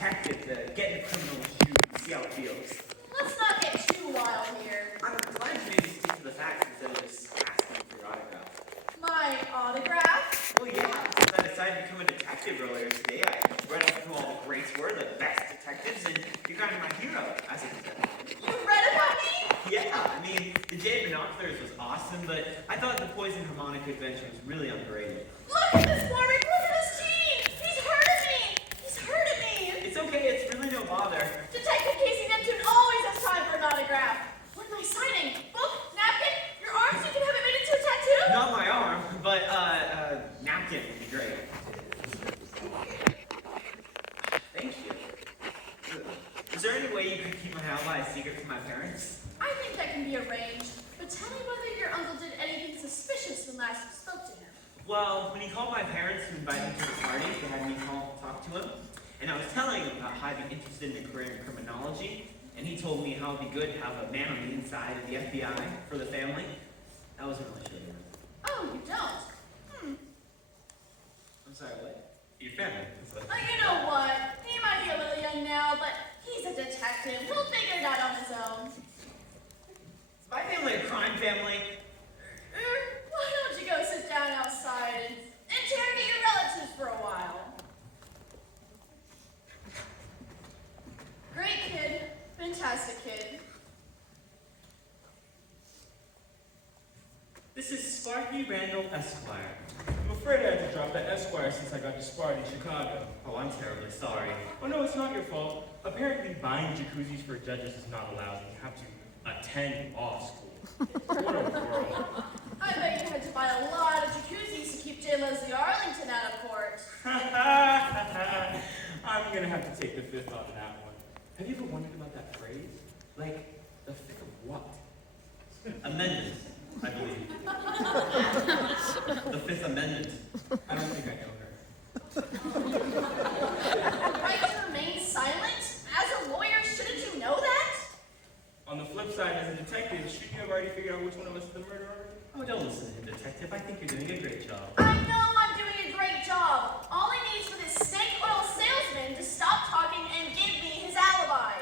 detective to get in the criminal's shoes and see how it feels. Let's not get too wild here. I'm glad you maybe stick to the facts instead of just asking for your autograph. My autograph? Well, yeah, since I decided to become a detective earlier today, I read up who all the greats were, the best detectives, and you're kind of my hero as a detective. You read about me? Yeah, I mean, the Jade Binoculars was awesome, but I thought the Poison Harmonica adventure was really underrated. Look at this, Warwick! Look at this team! He's hurting me! He's hurting me! It's okay, it's really no bother. Detective Casey Neptune always has time for an autograph. What am I signing? Book? Napkin? Your arm so you can have it made into a tattoo? Not my arm, but napkin would be great. Thank you. Is there any way you could keep my alibi a secret from my parents? I think that can be arranged, but tell me whether your uncle did anything suspicious when last you spoke to him. Well, when he called my parents to invite me to the party, they had me talk to him, and I was telling him about how I'd be interested in a career in criminology, and he told me how it'd be good to have a man on the inside of the FBI for the family. I wasn't really sure then. Oh, you don't? I'm sorry, what? Your family. You know what? He might be a little young now, but he's a detective. He'll figure it out on his own. Is my family a crime family? Why don't you go sit down outside and interrogate your relatives for a while? Great kid. Fantastic kid. This is Sparky Randall Esquire. I'm afraid I had to drop that Esquire since I got disbarred in Chicago. Oh, I'm terribly sorry. Oh no, it's not your fault. Apparently buying jacuzzis for judges is not allowed and you have to attend law school. What a world. I bet you had to buy a lot of jacuzzis to keep J. Leslie Arlington out of court. I'm gonna have to take the fifth on that one. Have you ever wondered about that phrase? Like, the fifth of what? Amendment, I believe. The Fifth Amendment. I don't think I know her. Right to remain silent? As a lawyer, shouldn't you know that? On the flip side, as a detective, shouldn't you have already figured out which one of us is the murderer? Oh, don't listen to him, detective. I think you're doing a great job. I know I'm doing a great job. All he needs for this snake oil salesman to stop talking and give me his alibi.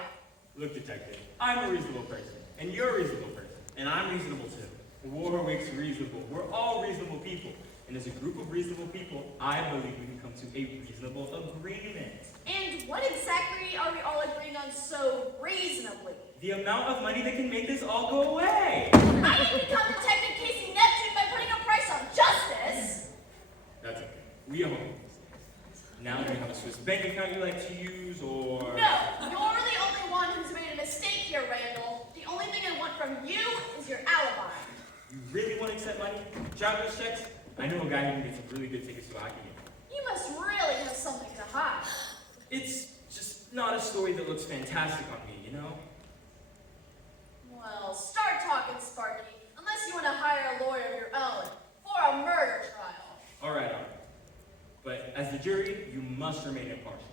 Look, detective, I'm a reasonable person, and you're a reasonable person. And I'm reasonable too. Warwick's reasonable. We're all reasonable people. And as a group of reasonable people, I believe we can come to a reasonable agreement. And what exactly are we all agreeing on so reasonably? The amount of money that can make this all go away. I didn't become Detective Casey Neptune by putting a price on justice. That's okay. We own it. Now do you have a Swiss bank account you like to use, or... No, you're the only one who's made a mistake here, Randall. The only thing I want from you is your alibi. You really want to accept money? Traveler's checks? I know a guy who can get some really good tickets to a hockey game. You must really have something to hide. It's just not a story that looks fantastic on me, you know? Well, start talking, Sparky. Unless you want to hire a lawyer of your own for a murder trial. All right. But as the jury, you must remain impartial.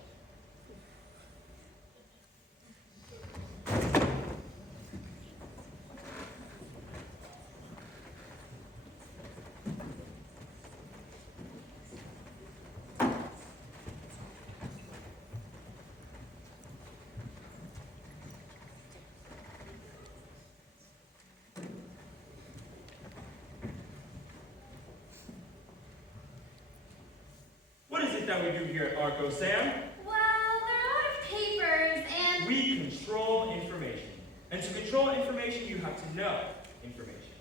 What is it that we do here at Arco, Sam? Well, there are a lot of papers and... We control information. And to control information, you have to know information.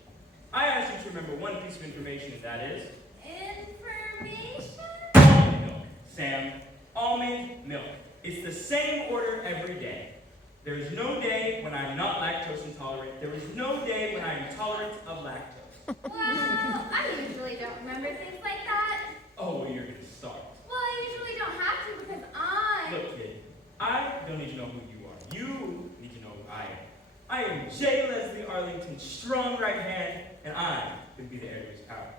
I asked you to remember one piece of information, and that is... Information? Almond milk, Sam. Almond milk. It's the same order every day. There is no day when I am not lactose intolerant. There is no day when I am tolerant of lactose. Well, I usually don't remember things like that. Oh, well, you're going to start. Well, I usually don't have to because I... Look, kid, I don't need to know who you are. You need to know who I am. I am J. Leslie Arlington's strong right hand, and I'm going to be the heir to his power.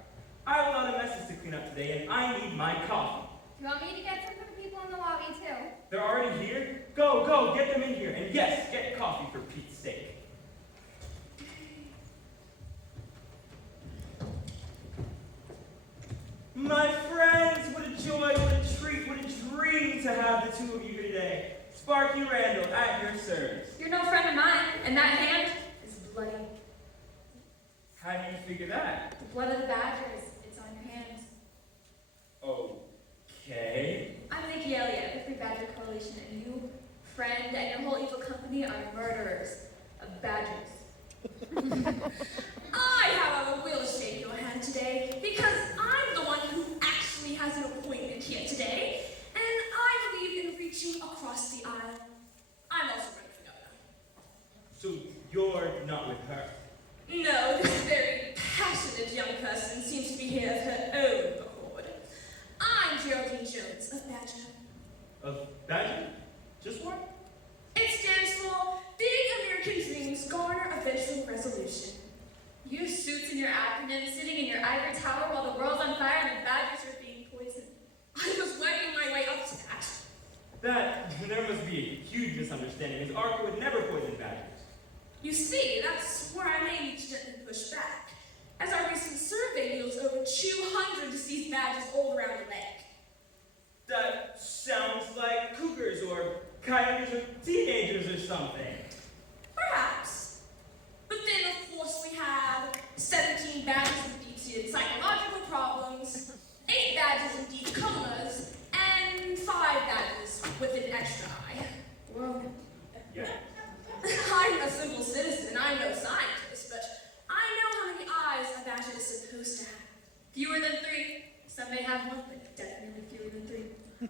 I have a lot of messes to clean up today, and I need my coffee. Do you want me to get some for the people in the lobby, too? They're already here? Go, get them in here. And yes, get coffee for Pete's sake. My friends, what a joy, what a treat, what a dream to have the two of you here today. Sparky Randall, at your service. You're no friend of mine, and that hand is bloody. How do you figure that? The blood of the badgers. It's on your hands. Okay. I'm Nikki Elliott with the Badger Coalition, and you, friend, and your whole evil company are murderers of badgers. I, however, will shake your hand today because I'm the one who actually has an appointment here today, and I believe in reaching across the aisle. I'm also running for governor. So you're not with her? No, this very passionate young person seems to be here of her own accord. I'm Geraldine Jones of Badger. Of Badger? Just one? It stands for Big American Dreams Garner Eventual Resolution. You suits in your acronym sitting in your ivory tower while the world's on fire and the badgers are being poisoned. I was working my way up to that. There must be a huge misunderstanding, as Arco would never poison badgers. You see, that's where I may need to gently push back, as our recent survey yields over 200 deceased badgers all around the lake. That sounds like cougars or coyotes or teenagers or something. Perhaps. But then, of course, we have 17 badgers with deep-seated psychological problems, 8 badgers in deep comas, and 5 badgers with an extra eye. Whoa. Yeah. I'm a simple citizen, I'm no scientist, but I know how many eyes a badger is supposed to have. Fewer than 3. Some may have 1, but definitely fewer than 3.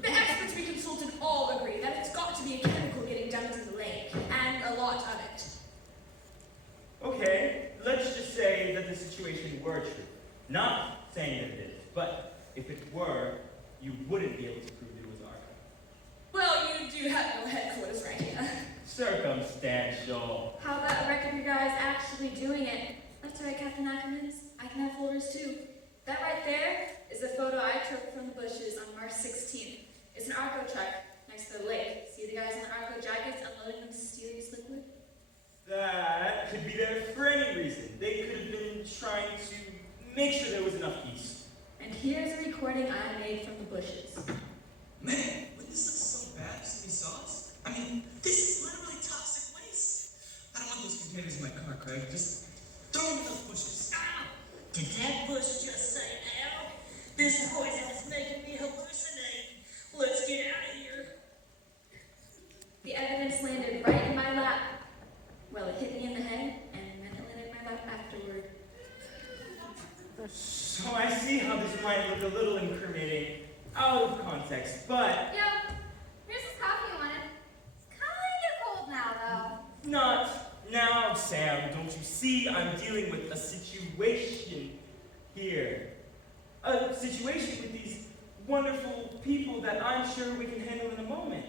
The experts we consulted all agree that it's got to be a chemical getting dumped in the lake, and a lot of it. Okay, let's just say that the situation were true. Not saying that it is, but if it were, you wouldn't be able to prove it was Arco. Well, you do have no headquarters right here. Circumstantial. How about a record of you guys actually doing it? That's right, Captain Ackermans. I can have folders too. That right there is a photo I took from the bushes on March 16th. It's an Arco truck next to the lake. See the guys in the Arco jackets unloading the mysterious liquid? That could be there for any reason. They could have been trying to make sure there was enough peace. And here's a recording I made from the bushes. Man, wouldn't this look so bad if somebody saw us? I mean, this is literally toxic waste. I don't want those containers in my car, Craig. Just throw them in those bushes. Ow! Did that bush just say ow? This poison is making me hallucinate. Let's get out of here. The evidence landed right in my lap. Well, it hit me in the head, and then it landed in my lap afterward. So I see how this might look a little incriminating out of context, but Yo, here's this coffee you wanted. It's kinda cold now, though. not now, Sam. Don't you see I'm dealing with a situation here? A situation with these wonderful people that I'm sure we can handle in a moment.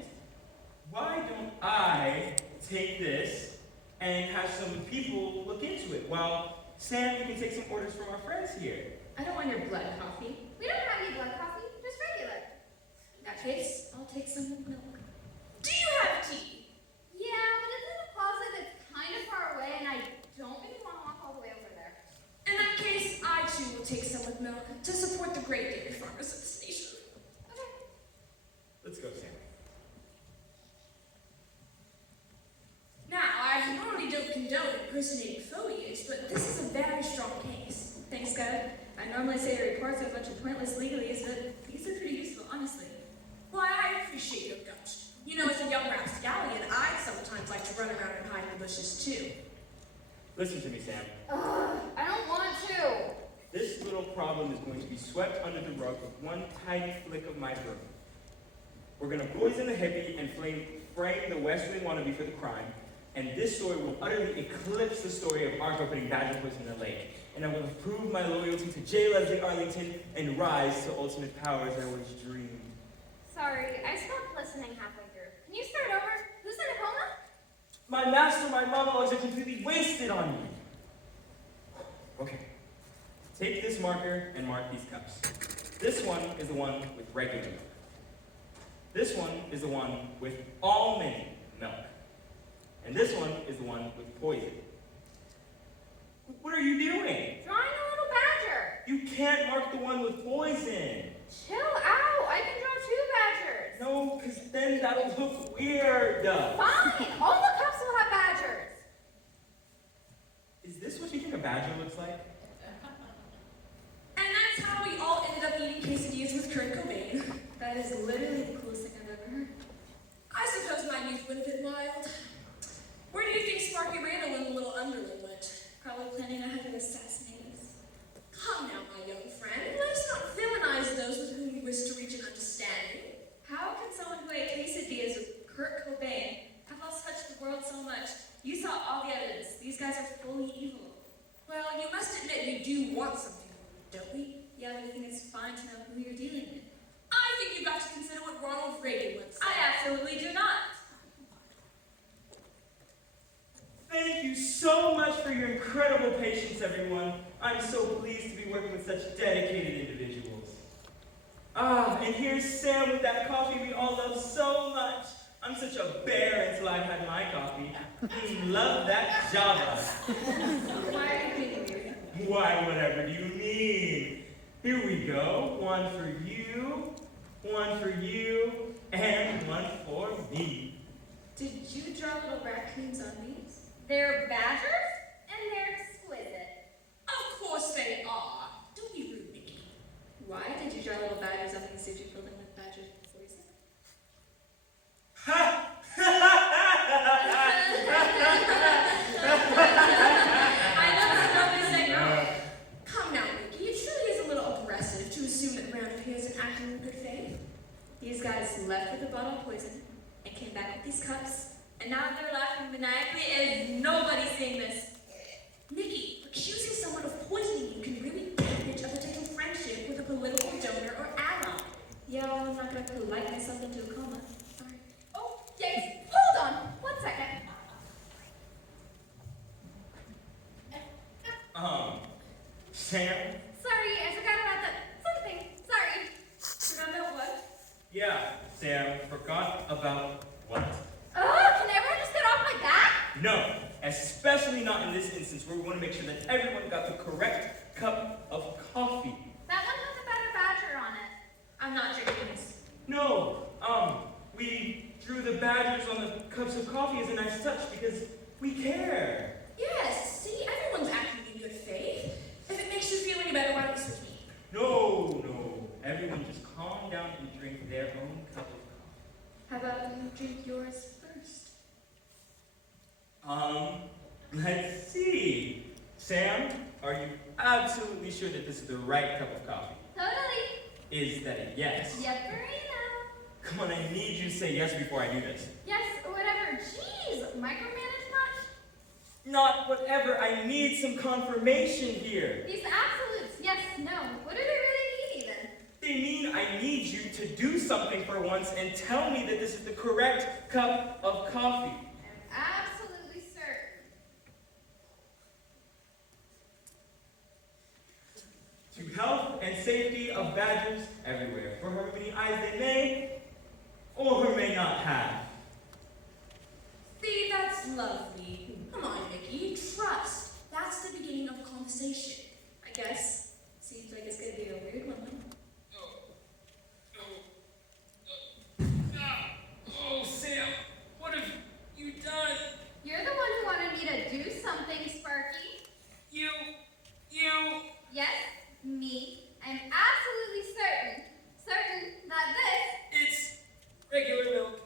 Why don't I take this and have some people look into it while Sam, you can take some orders from our friends here. I don't want your blood coffee. We don't have any blood coffee, just regular. In that case, I'll take some with milk. Do you have tea? Yeah, but it's in a closet that's kind of far away, and I don't really want to walk all the way over there. In that case, I too will take some with milk to support the great dairy farmers of this nation. Okay. Let's go, Sam. Now, I normally don't condone impersonating foliage, but this is a very strong case. Thanks, God. I normally say the reports are a bunch of pointless legalese, but these are pretty useful, honestly. Why, I appreciate your guts. You know, as a young rapscallion, I sometimes like to run around and hide in the bushes, too. Listen to me, Sam. Ugh, I don't want to. This little problem is going to be swept under the rug with one tiny flick of my broom. We're going to poison the hippie and frame the West Wing wannabe for the crime, and this story will utterly eclipse the story of Arco putting badger poison in the lake. And I will have proved my loyalty to J. Leslie Arlington and rise to ultimate powers I once dreamed. Sorry, I stopped listening halfway through. Can you start over? Who's in a coma? My master, my monologues are completely wasted on me. Okay. Take this marker and mark these cups. This one is the one with regular milk. This one is the one with almond milk. And this one is the one with poison. What are you doing? Drawing a little badger. You can't mark the one with poison. Chill out. I can draw 2 badgers. No, because then that'll look weird. Fine. All the cups will have badgers. Is this what you think a badger looks like? And that's how we all ended up eating quesadillas with Kurt Cobain. That is literally the coolest thing I've ever heard. I suppose my youth went a bit wild. Where do you think Sparky Randall and the little underling went? Probably planning on how to assassinate us. Come now, my young friend. Let's not villainize those with whom you wish to reach an understanding. How can someone who ate quesadillas with Kurt Cobain have lost touch with the world so much? You saw all the evidence. These guys are fully evil. Well, you must admit you do want something, don't we? Yeah, but I think it's fine to know who you're dealing with. I think you've got to consider what Ronald Reagan would say. I absolutely do not. Thank you so much for your incredible patience, everyone. I'm so pleased to be working with such dedicated individuals. Ah, and here's Sam with that coffee we all love so much. I'm such a bear until I've had my coffee. Love that Java. Why are you being weird? Why, whatever do you mean? Here we go. One for you, and one for me. Did you draw little raccoons on these? They're badgers, and they're exquisite. Of course they are. Don't be rude, Mickey. Why did you draw little badgers on these? Did you fill them with badger poison? Ha! I know this is nobody say no. Come now, Mickey. It truly is a little aggressive to assume that Round here isn't acting in good faith. These guys left with a bottle of poison and came back with these cups, and now they're laughing maniacally as nobody's seeing this. Mickey, accusing someone of poisoning you can really damage a potential friendship with a political donor or ally. Yeah, well, I'm not going to polite myself into a coma. Sorry. Oh, yes. Hold on. 1 second. Sam? Sorry, I forgot about that something. Sorry. Forgot about what? Yeah, Sam, forgot about what? Oh, can everyone just get off my back? No, especially not in this instance where we want to make sure that everyone got the correct cup of coffee. That one has a better badger on it. I'm not drinking this. No, we drew the badgers on the cups of coffee as a nice touch because we care. Yes, see, everyone's acting in good faith. If it makes you feel any better, why don't you switch me? No, everyone just calm down and drink their own cup of coffee. How about you drink yours first? Let's see. Sam, are you absolutely sure that this is the right cup of coffee? Totally. Is that a yes? Yep, Marina. Come on, I need you to say yes before I do this. Yes, whatever. Jeez, micromanage much? Not whatever, I need some confirmation here. These absolutes, yes, no. What do they really mean even? They mean I need you to do something for once and tell me that this is the correct cup of coffee. I'm absolutely certain. To health and safety of badgers everywhere, for however many eyes they may or may not have. See, that's lovely. Come on, Mickey, trust. That's the beginning of a conversation. I guess. Seems like it's gonna be a weird one, huh? Oh, Sam, what have you done? You're the one who wanted me to do something, Sparky. You. Yes, me. I'm absolutely certain that It's regular milk,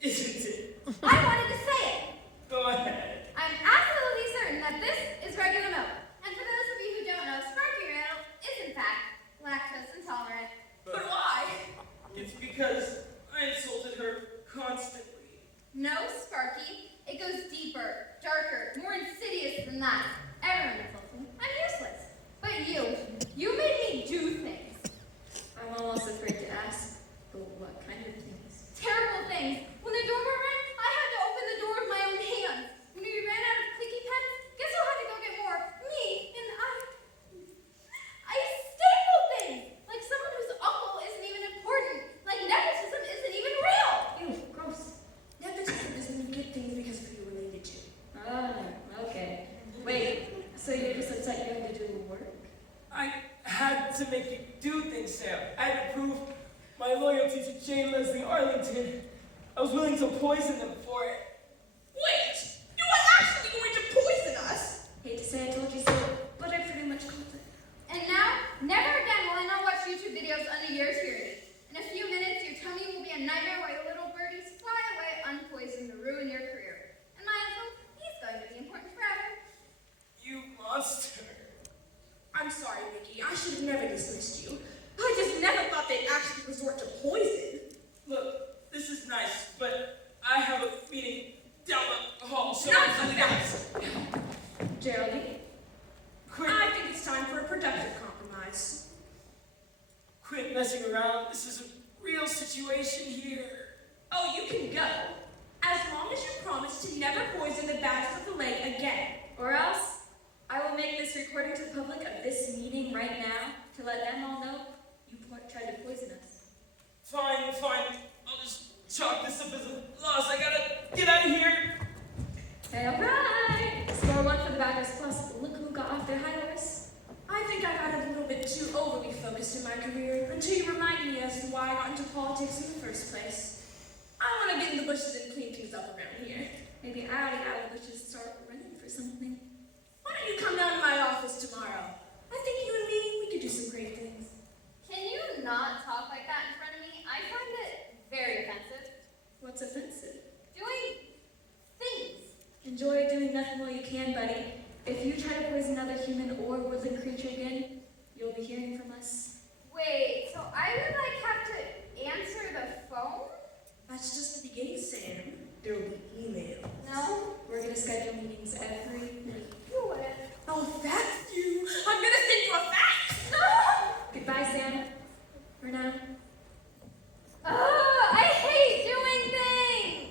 isn't it? I wanted to say it. Go ahead. I'm absolutely certain that this is regular milk. And for those of you who don't know, Sparky Randall is in fact lactose intolerant. But why? It's because I insulted her constantly. No, Sparky. It goes deeper, darker, more insidious than that. Everyone insults me. I'm useless. But you made me do things. I'm almost afraid to ask, but what kind of things? Terrible things. When the doorbell rang, I had to open the door with my own hands. When we ran out of clicky pens, guess who had to go get more? Me. And I stapled things. Like someone whose uncle isn't even important. Like nepotism isn't even real. Ew, gross. Nepotism doesn't mean good things because of who you're related to. Oh, okay. Wait, so you're just upset you had to do work? I had to make you do things, Sam. I had to prove my loyalty to J. Leslie Arlington, I was willing to poison them for it. Wait, you are actually going to poison us? Hate to say I told you so, but I pretty much called it. And now, never again will I not watch YouTube videos under your tyranny. In a few minutes, your tummy will be a nightmare while your little birdies fly away unpoisoned to ruin your career. And my uncle, he's going to be important forever. You monster. I'm sorry, Mickey. I should have never dismissed you. I just never thought they'd actually resort to poison. Look, this is nice, but I have a meeting down the hall, so Not for that. Geraldine? Quit, I think it's time for a productive compromise. quit messing around. This is a real situation here. Oh, you can go. As long as you promise to never poison the badges of the lake again. Or else, I will make this recording to the public of this meeting right now to let them all know you tried to poison us. Fine, fine. I'll just chalk this up as a loss. I gotta get out of here. Alright! Score 1 for the Badgers Plus. Look who got off their high horse. I think I got a little bit too overly focused in my career until you reminded me as to why I got into politics in the first place. I want to get in the bushes and clean things up around here. Maybe I ought to out of the bushes start running for something. Why don't you come down to my office tomorrow? I think you and me, we could do some great things. Can you not talk like that in front of me? I find it very offensive. What's offensive? Doing things. Enjoy doing nothing while you can, buddy. If you try to poison another human or woodland creature again, you'll be hearing from us. Wait, so I would have to answer the phone? That's just the beginning, Sam. There will be email. No? We're gonna schedule meetings every week. You wouldn't. Oh, that's you. I'm gonna send you a fax. No! Goodbye, Sam. For now. I hate doing things!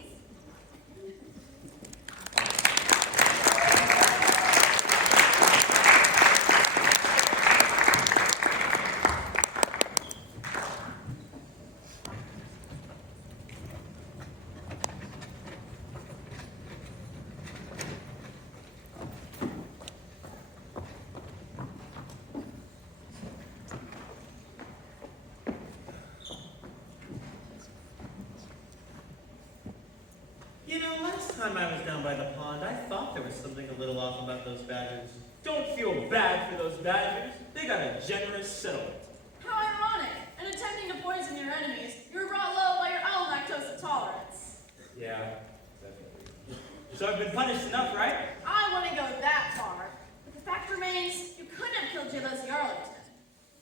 You know, last time I was down by the pond, I thought there was something a little off about those badgers. Don't feel bad for those badgers. They got a generous settlement. How ironic. In attempting to poison your enemies, you were brought low by your own lactose intolerance. Yeah, definitely. So I've been punished enough, right? I wouldn't go that far. But the fact remains, you couldn't have killed J. Leslie Arlington.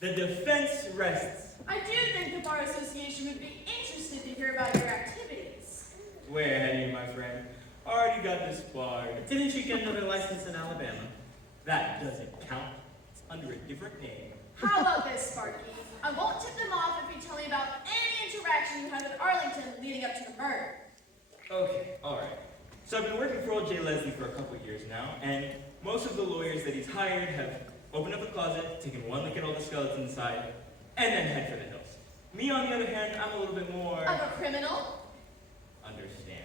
The defense rests. I do think the Bar Association would be interested to hear about your activities. Way ahead of you, my friend. Already got this barred. Didn't you get another license in Alabama? That doesn't count. It's under a different name. How about this, Sparky? I won't tip them off if you tell me about any interaction you had with Arlington leading up to the murder. Okay, alright. So I've been working for old J. Leslie for a couple years now, and most of the lawyers that he's hired have opened up a closet, taken one look at all the skeletons inside, and then head for the hills. Me, on the other hand, I'm a little bit more Of a criminal? understanding.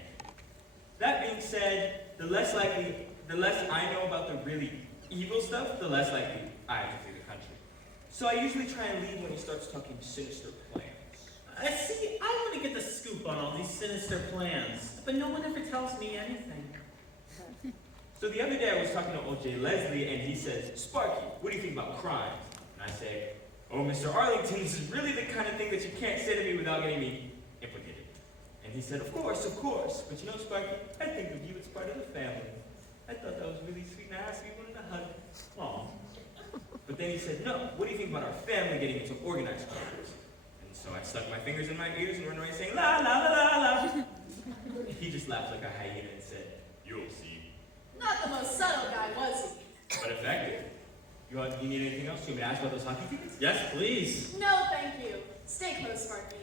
That being said, the less I know about the really evil stuff, the less likely I have to flee the country. So I usually try and leave when he starts talking sinister plans. See, I want to get the scoop on all these sinister plans, but no one ever tells me anything. So the other day I was talking to old J. Leslie, and he says, Sparky, what do you think about crimes? And I say, oh, Mr. Arlington, this is really the kind of thing that you can't say to me without getting me implicated. And he said, of course, but you know, Sparky, I think of you as part of the family. I thought that was really sweet, and I asked if you wanted a hug. Aw. But then he said, no, what do you think about our family getting into organized crimes? And so I stuck my fingers in my ears and ran around saying, la, la, la, la, la. He just laughed like a hyena and said, you'll see. Not the most subtle guy, was he? But effective. You need anything else? You want me to ask about those hockey tickets? Yes, please. No, thank you. Stay close, Sparky.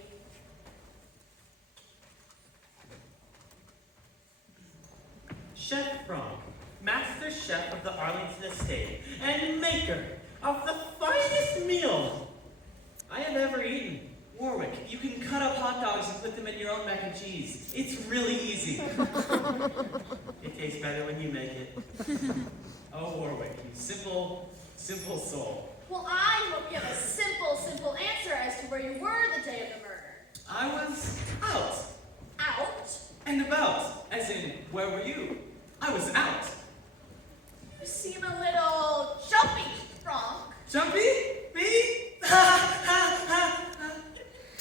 Chef Franck, master chef of the Arlington estate, and maker of the finest meal I have ever eaten. Warwick, you can cut up hot dogs and put them in your own mac and cheese. It's really easy. It tastes better when you make it. Oh, Warwick, you simple soul. Well, I hope you have a simple answer as to where you were the day of the murder. I was out Out? and about. As in, where were you? I was out. You seem a little jumpy, Frank. Jumpy? Me?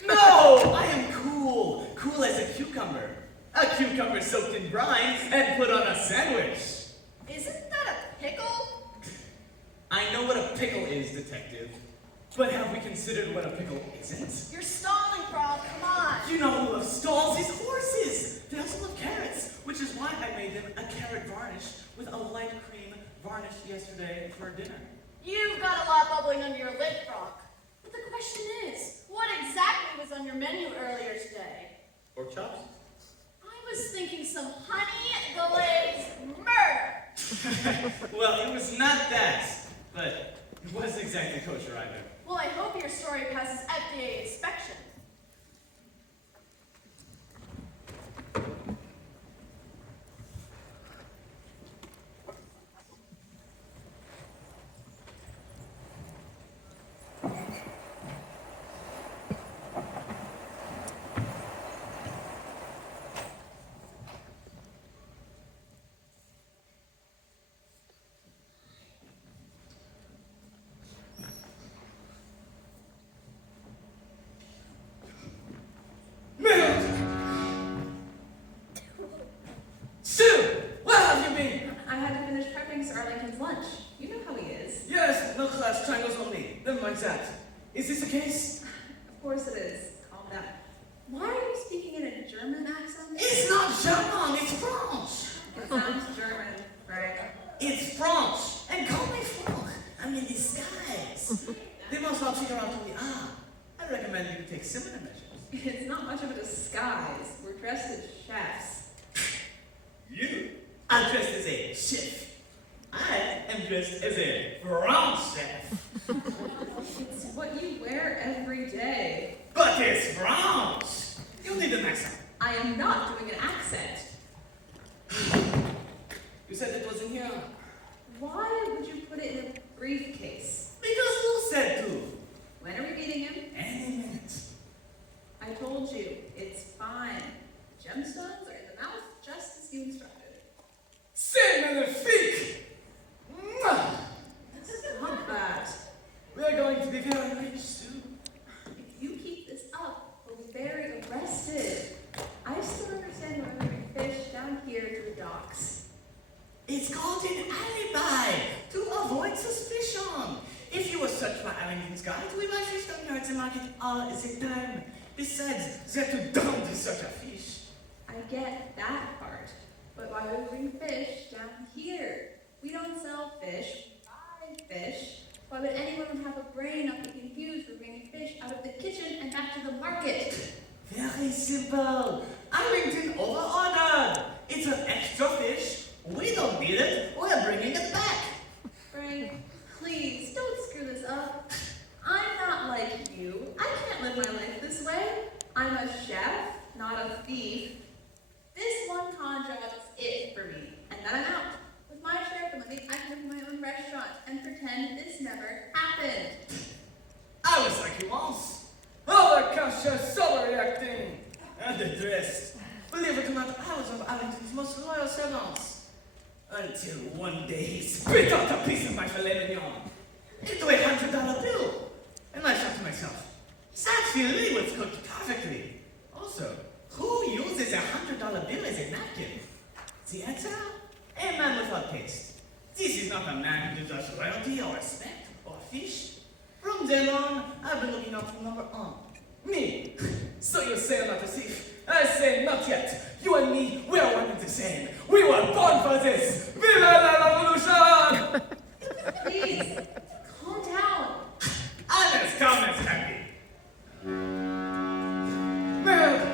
No! I am cool. Cool as a cucumber. A cucumber soaked in brine and put on a sandwich. Isn't that a pickle? I know what a pickle is, detective. But have we considered what a pickle isn't? You're stalling, Frank. Come on. You know who loves stalls? These horses! They also love carrots, which is why I made them a carrot varnish with a light cream varnish yesterday for dinner. You've got a lot bubbling under your lip, Frank. But the question is, what exactly was on your menu earlier today? Pork chops? I was thinking some honey glazed murder. Well, it was not that, but it wasn't exactly kosher either. Well, I hope your story passes FDA inspection. Sue! Where have you been? I had to finish prepping Sir Arlington's lunch. You know how he is. Yes, no class, triangles only. Never mind that. Is this the case? Of course it is. Calm down. Why are you speaking in a German accent? It's not German, it's French. It sounds German, right? It's French. And call me Frank. I'm in disguise. They must not figure out who we are. I recommend you take similar measures. It's not much of a disguise. We're dressed as chefs. You are dressed as a chef. I am dressed as a French chef. It's what you wear every day. But it's French. You need an accent. I am not doing an accent. You said it wasn't here. Why would you put it in a briefcase? Because you said to. When are we meeting him? Any minute. I told you, it's fine. Gemstones are in the mouth just as you instructed. C'est magnifique! Mwah! Stop that. We're going to be very rich soon. If you keep this up, we'll be very arrested. I still don't understand why we bring fish down here to the docks. It's called an alibi to avoid suspicion. If you were searched by Arlington's guide, we might fish down here at the market all the time. Besides, they're too dumb to search a fish. I get that part. But why would we bring fish down here? We don't sell fish, we buy fish. Why would anyone have a brain not be confused for bringing fish out of the kitchen and back to the market? Very simple. Arlington overordered. It's an extra fish. We don't need it. We're bringing it back. Frank, please, don't screw this up. I'm not like you. I can't live my life this way. I'm a chef, not a thief. This one contract's it for me, and then I'm out. With my share of the money, I can open my own restaurant and pretend this never happened. I was like you once. Oh, the cashier so reacting. And the dress. Believe it or not, I was one of Arlington's most loyal servants. Until one day he spit out a piece of my filet mignon into a $100 bill. And I thought to myself, that filet was cooked perfectly. Also, who uses a $100 bill as a napkin? The answer? A man without taste. This is not a man who deserves royalty or respect or fish. From then on, I've been looking out for number one. Me. So you say I'm not a thief. I say not yet. You and me, we are one and the same. We were born for this. Vive la revolution! Please, calm down. I'm as calm as can be. Merde!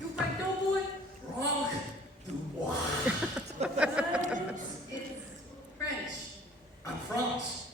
You right, no boy? Wrong. Dubois. It's French. I'm France.